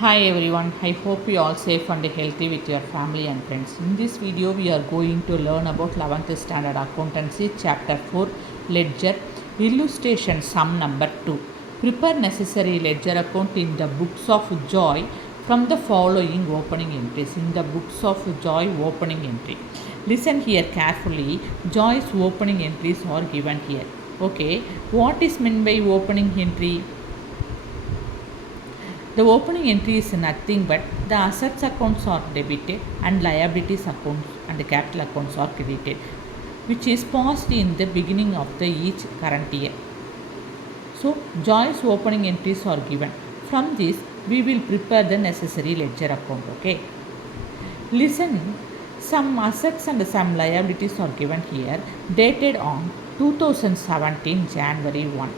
Hi everyone, I hope you all safe and healthy with your family and friends. In this video, we are going to learn about 11th Standard Accountancy Chapter 4 Ledger Illustration Sum number 2. Prepare necessary ledger account in the books of joy from the following opening entries. In the books of joy opening entry. Listen here carefully. Joy's opening entries are given here. Okay, what is meant by opening entry? The opening entry is nothing but the assets accounts are debited and liabilities accounts and the capital accounts are credited, which is passed in the beginning of the each current year. So Joy's opening entries are given. From this, we will prepare the necessary ledger account. Okay. Listen, some assets and some liabilities are given here, dated on 2017 January 1.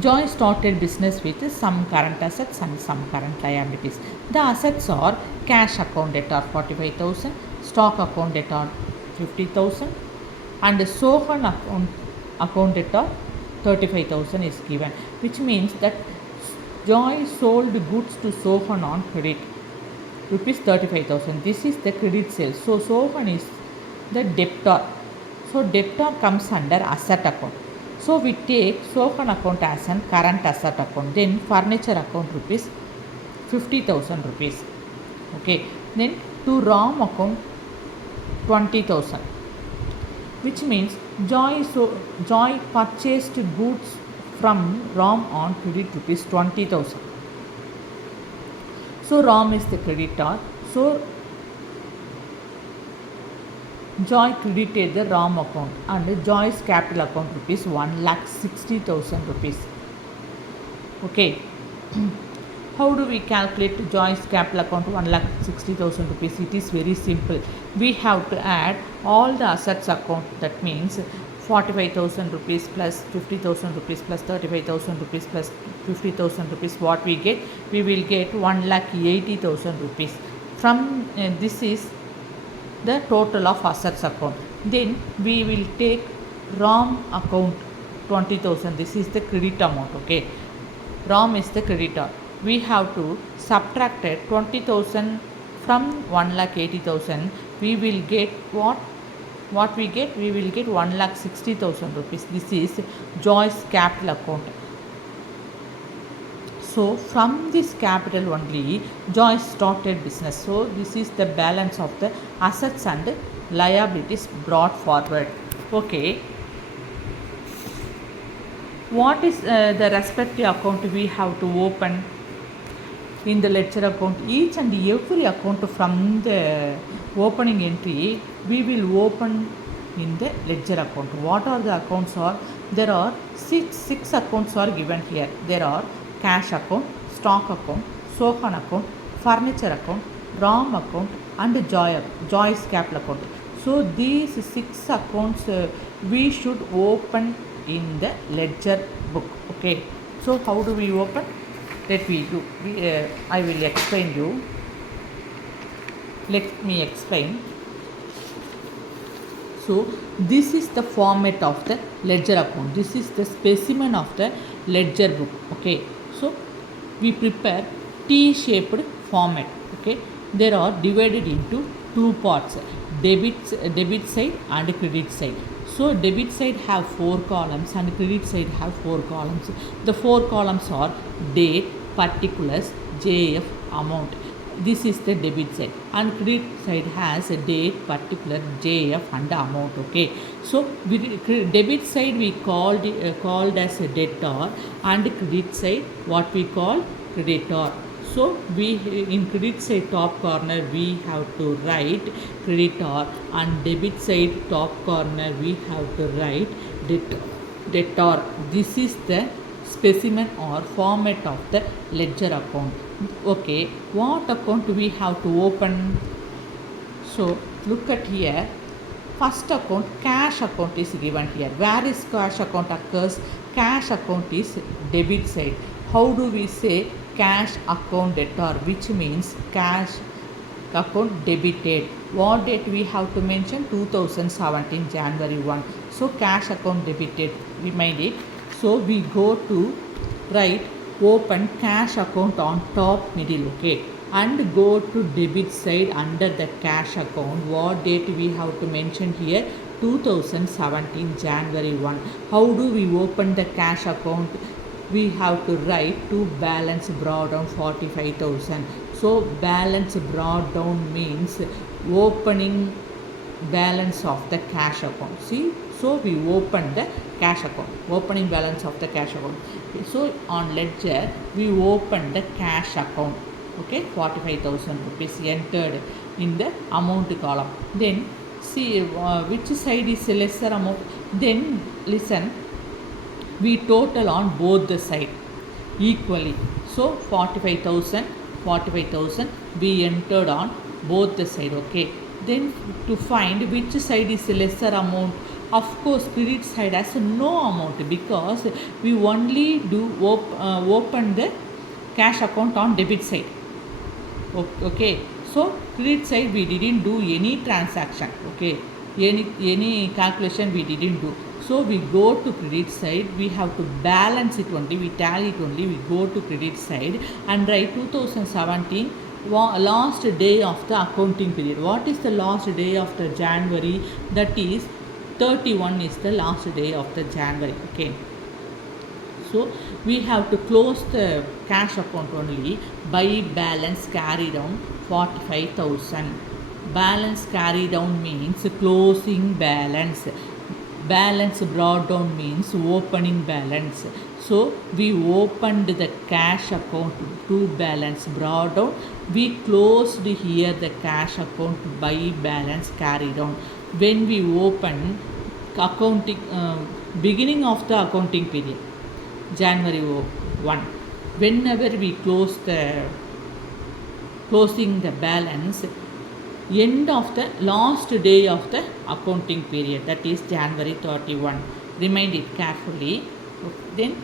Joy started business with some current assets and some current liabilities. The assets are cash account debtor 45,000, stock account debtor 50,000, and Sohan account debtor 35,000 is given, which means that Joy sold goods to Sohan on credit rupees 35,000. This is the credit sale. So Sohan is the debtor. So debtor comes under asset account. So we take Sohan account as an current asset account. Then furniture account rupees 50,000 rupees. Okay. Then to RAM account 20,000. Which means Joy purchased goods from RAM on credit rupees 20,000. So RAM is the creditor. So Joy credited the RAM account and Joy's capital account rupees 1,60,000 rupees. Okay. How do we calculate Joy's capital account 1,60,000 rupees? It is very simple. We have to add all the assets account. That means 45,000 rupees plus 50,000 rupees plus 35,000 rupees plus 50,000 rupees. What we get? We will get 1,80,000 rupees. From this is the total of assets account. Then we will take RAM account 20,000. This is the credit amount. Okay, RAM is the creditor. We have to subtract 20,000 from 1,80,000. We will get what we get? We will get 1,60,000 rupees. This is Joy's capital account. So from this capital only Joy started business. So this is the balance of the assets and liabilities brought forward. Okay. What is the respective account we have to open in the ledger account? Each and every account from the opening entry we will open in the ledger account. What are the accounts are? There are six accounts are given here. There are cash account, stock account, Sohan account, furniture account, RAM account and Joy's capital account. So these 6 accounts we should open in the ledger book. Okay. So how do we open? Let me do. I will explain you. Let me explain. So this is the format of the ledger account. This is the specimen of the ledger book. Okay. So we prepare T-shaped format. Okay. There are divided into 2 parts, debit side and credit side. So debit side have 4 columns and credit side have 4 columns. The 4 columns are date, particulars, JF, amount. This is the debit side, and credit side has a date, particular, JF and amount. Okay. So debit side we called as a debtor, and credit side what we call creditor. So we in credit side top corner we have to write creditor, and debit side top corner we have to write debtor. This is the specimen or format of the ledger account. Okay, what account we have to open? So look at here. First account, cash account is given here. Where is cash account occurs? Cash account is debit side. How do we say cash account debtor? Which means cash account debited. What date we have to mention? 2017 January 1. So cash account debited. Remind it. So we go to write open cash account on top middle, okay, and go to debit side under the cash account. What date we have to mention here? 2017 January 1. How do we open the cash account? We have to write to balance brought down 45,000. So balance brought down means opening balance of the cash account. See, so we open the cash account, opening balance of the cash account. Okay, so on ledger we open the cash account, okay, 45,000 rupees entered in the amount column. Then see which side is lesser amount. Then listen, we total on both the side equally. So 45,000 we entered on both the side, okay. Then to find which side is lesser amount, of course credit side has no amount because we only do open the cash account on debit side, okay. So credit side we didn't do any transaction, okay, any calculation we didn't do. So we go to credit side, we have to balance it only, we tally it only, we go to credit side and write 2017 last day of the accounting period. What is the last day of the January? That is 31 is the last day of the January, okay. So we have to close the cash account only by balance carry down 45,000. Balance carry down means closing balance. Balance brought down means opening balance. So we opened the cash account to balance brought down. We closed here the cash account by balance carry down. When we open accounting beginning of the accounting period, January 1, whenever we close the closing the balance, end of the last day of the accounting period, that is January 31. Remind it carefully. Then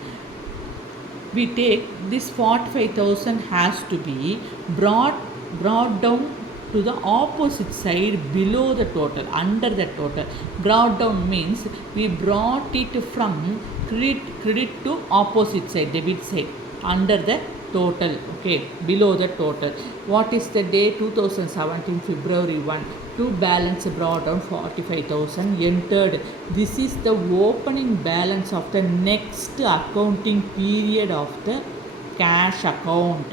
we take this 45,000 has to be brought down to the opposite side below the total, under the total. Brought down means we brought it from credit to opposite side, debit side, under the total, okay, below the total. What is the day? 2017 February 1. To balance brought down 45,000 entered. This is the opening balance of the next accounting period of the cash account.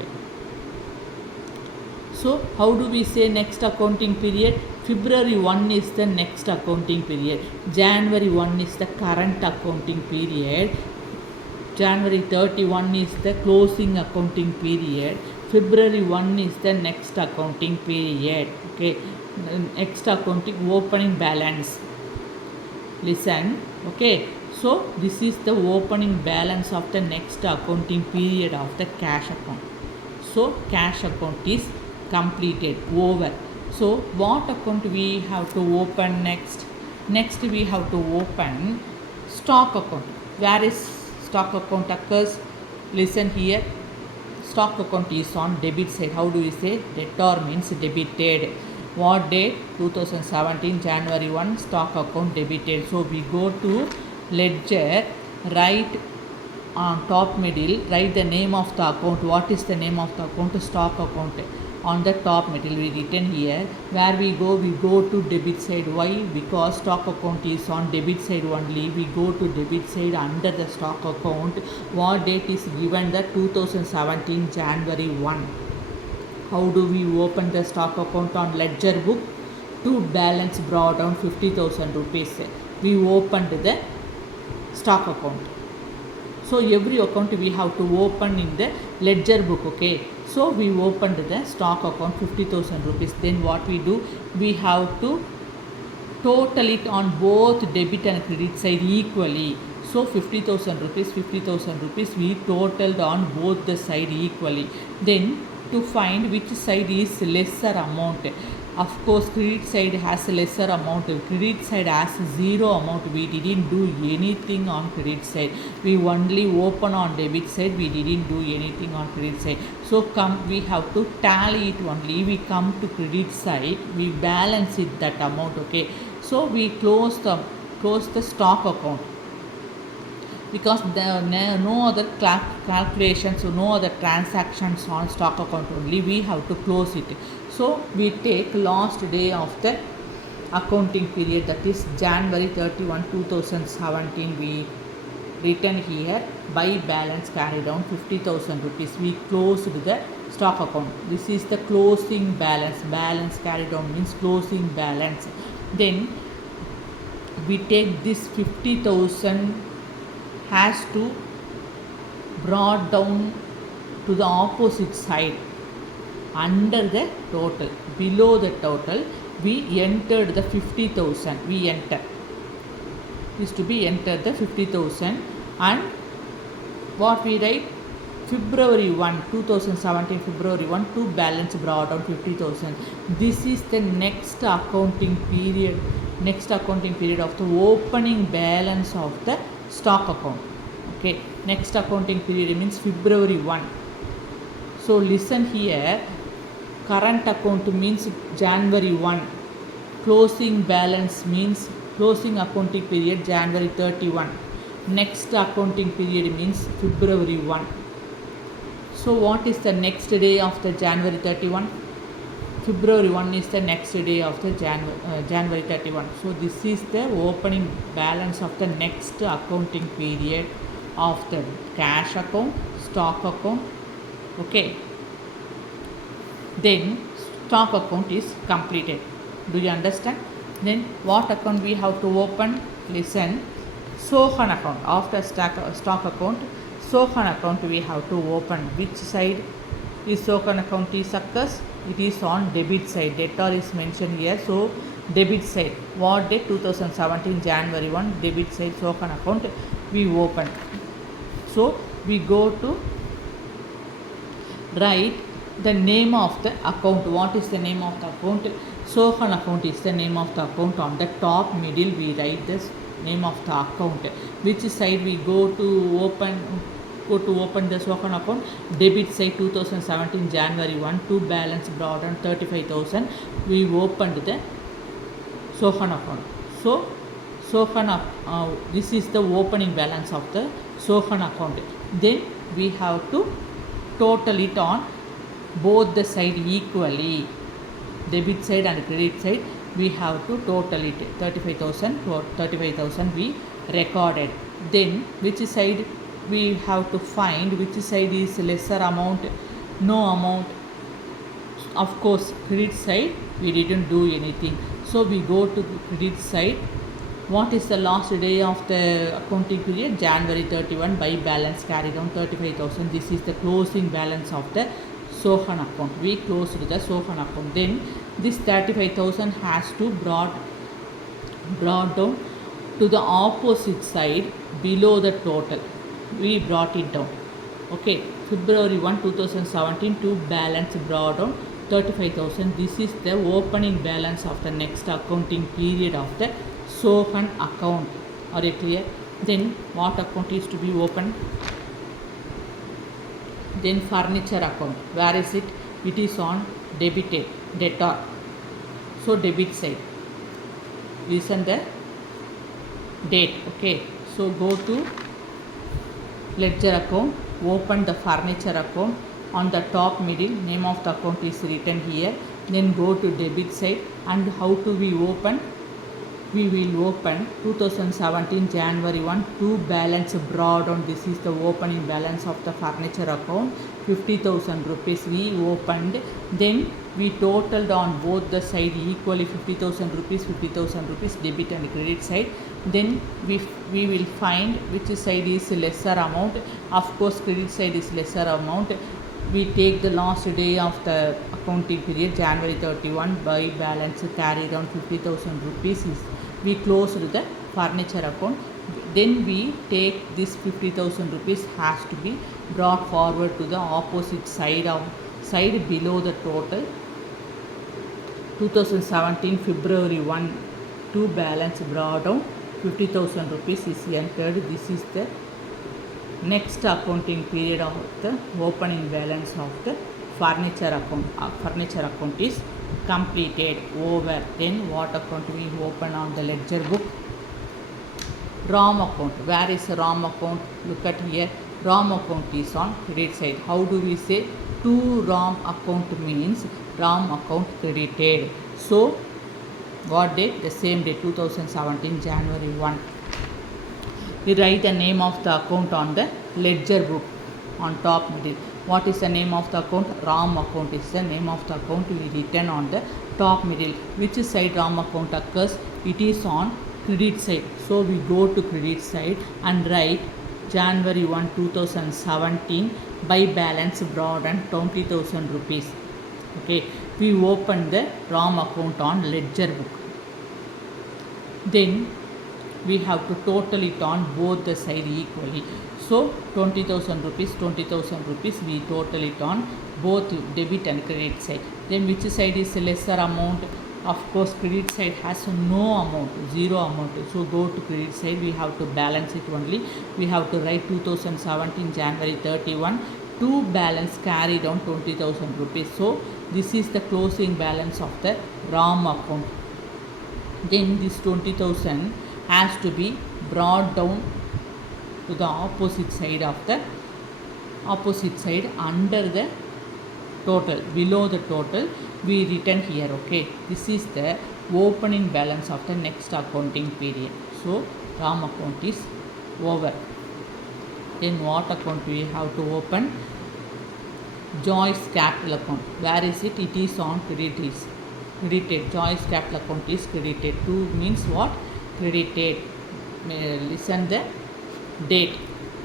So how do we say next accounting period? February 1 is the next accounting period. January 1 is the current accounting period. January 31 is the closing accounting period. February 1 is the next accounting period, okay. Next accounting opening balance. Listen, okay. So this is the opening balance of the next accounting period of the cash account. So cash account is completed, over. So what account we have to open next? Next we have to open stock account. Where is stock account occurs? Listen here. Stock account is on debit side. How do we say? Debtor means debited. What date? 2017 January 1. Stock account debited. So we go to ledger, write on top middle, write the name of the account. What is the name of the account? Stock account. On the top middle we written here. Where we go to debit side. Why? Because stock account is on debit side only. We go to debit side under the stock account. What date is given? The 2017 January 1. How do we open the stock account on ledger book? To balance brought down 50,000 rupees. We opened the stock account. So every account we have to open in the ledger book, okay. So we opened the stock account 50,000 rupees. Then what we do? We have to total it on both debit and credit side equally. So 50,000 rupees we totaled on both the side equally. Then to find which side is lesser amount. Of course credit side has lesser amount. Credit side has zero amount. We didn't do anything on credit side. We only open on debit side. We didn't do anything on credit side. So we have to tally it only. We come to credit side. We balance it that amount, okay. So we close the stock account. because there are no other calculations, no other transactions on stock account only, we have to close it. So we take last day of the accounting period, that is January 31 2017. We written here by balance carried down 50,000 rupees. We closed the stock account. This is the closing balance. Balance carried down means closing balance. Then we take this 50,000 has to brought down to the opposite side under the total. Below the total we entered the 50,000. We enter is to be entered the 50,000, and what we write, February 1 2017 February 1 to balance brought down 50,000. This is the next accounting period of the opening balance of the stock account. Okay, next accounting period means February 1. So listen here, current account means January 1, closing balance means closing accounting period January 31, next accounting period means February 1. So what is the next day of the January 31? February 1 is the next day of the January 31. So this is the opening balance of the next accounting period of the cash account, stock account. Okay, then stock account is completed. Do you understand? Then what account we have to open? Listen, Sohan account. After stock account, Sohan account we have to open. Which side is Sohan account is occurs? It is on debit side. Debtor is mentioned here. So debit side. What date? 2017 January 1. Debit side Sohan account we open. So we go to write the name of the account. What is the name of the account? Sohan account is the name of the account. On the top middle we write this name of the account. Which side we go to open the Sohan account? Debit side, 2017 January 1 to balance brought on 35,000. We opened the Sohan account. So Sohan this is the opening balance of the Sohan account. Then we have to total it on both the side equally. Debit side and credit side we have to total it. 35,000 we recorded. Then which side we have to find, which side is lesser amount, no amount. Of course credit side we didn't do anything. So we go to credit side. What is the last day of the accounting period? January 31 by balance carried on 35,000. This is the closing balance of the Sohan account. We closed the Sohan account. Then this 35,000 has to brought down to the opposite side below the total. We brought it down. Okay, February 1 2017 to balance brought down 35,000. This is the opening balance of the next accounting period of the Sohan account. Are you clear? Then what account is to be opened? Then furniture account. Where is it? It is on debtor. So debit side. Listen the date. Okay. So go to ledger account. Open the furniture account. On the top middle, name of the account is written here. Then go to debit side. And how to we open? We will open 2017 January 1 to balance brought on. This is the opening balance of the furniture account, 50,000 rupees we opened. Then we totaled on both the side equally 50,000 rupees debit and credit side. Then we will find which side is lesser amount. Of course credit side is lesser amount. We take the last day of the accounting period January 31 by balance carried on 50,000 rupees. We closed the furniture account. Then we take this 50,000 rupees has to be brought forward to the opposite side below the total. 2017 February 1 to balance brought down 50,000 rupees is entered. This is the next accounting period of the opening balance of the furniture account. Furniture account is completed, over. Then what account we open on the ledger book? ROM account. Where is the ROM account? Look at here. ROM account is on credit side. How do we say to ROM account means ROM account credited? So what date? The same day, 2017 January 1. We write the name of the account on the ledger book on top middle. What is the name of the account? ROM account is the name of the account we written on the top middle. Which side ROM account occurs? It is on credit side. So we go to credit side and write January 1, 2017 by balance brought and 20,000 rupees. Okay, we open the ROM account on ledger book. Then we have to total it on both the side equally. So 20,000 rupees we total it on both debit and credit side. Then which side is lesser amount? Of course credit side has no amount, zero amount. So go to credit side, we have to balance it only. We have to write 2017 January 31 to balance carry down 20,000 rupees. So this is the closing balance of the ROM account. Then this 20,000 has to be brought down to the opposite side under the total, below the total we written here. Okay, this is the opening balance of the next accounting period. So ROM account is over. Then what account we have to open? Joyce capital account. Where is it? It is on credited. Joyce capital account is credited. To means what? Credited. Listen the date.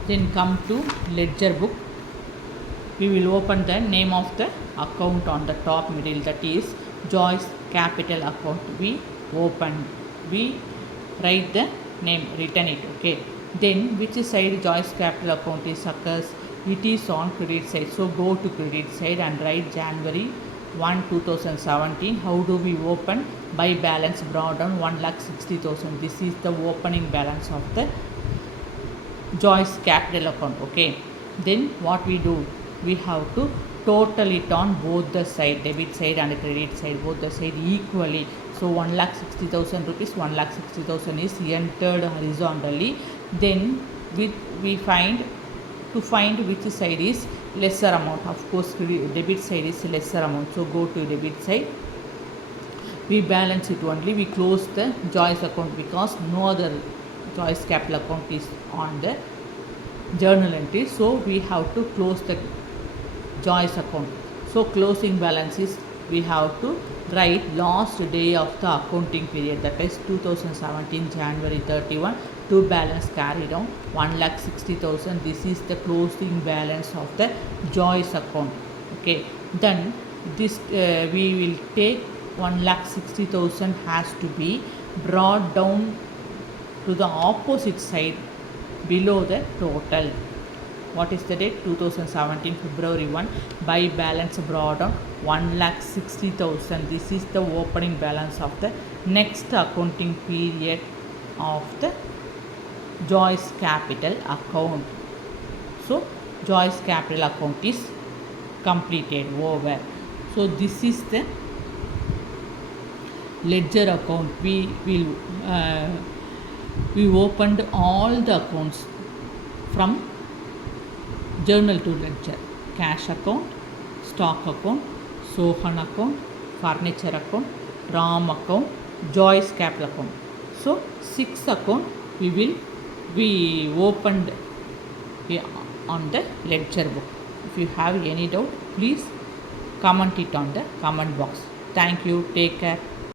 Then come to ledger book. We will open the name of the account on the top middle, that is Joyce capital account. We open, we write the name, written it. Okay, then which side Joyce capital account is occurs? It is on credit side. So go to credit side and write January 1, 2017. How do we open? By balance brought down 1,60,000. This is the opening balance of the Joyce capital account. Okay, then what we do? We have to total it on both the side, debit side and credit side, both the side equally. So 1,60,000 rupees, 1,60,000 is entered horizontally. Then we find which side is lesser amount. Of course debit side is lesser amount. So go to debit side. We balance it only. We close the Joyce account because no other Joyce capital account is on the journal entry. So we have to close the Joyce account. So closing balance is, we have to write last day of the accounting period, that is 2017 January 31 to balance carried down 1,60,000. This is the closing balance of the Joyce account. Okay, then this we will take 1,60,000 has to be brought down to the opposite side below the total. What is the date? 2017 February 1 by balance brought down 1,60,000. This is the opening balance of the next accounting period of the Joyce capital account. So Joyce capital account is completed, over. So this is the ledger account. We opened all the accounts from journal to ledger: cash account, stock account, Sohan account, furniture account, ROM account, Joyce capital account. So 6 account we opened on the ledger book. If you have any doubt, please comment it on the comment box. Thank you. Take care.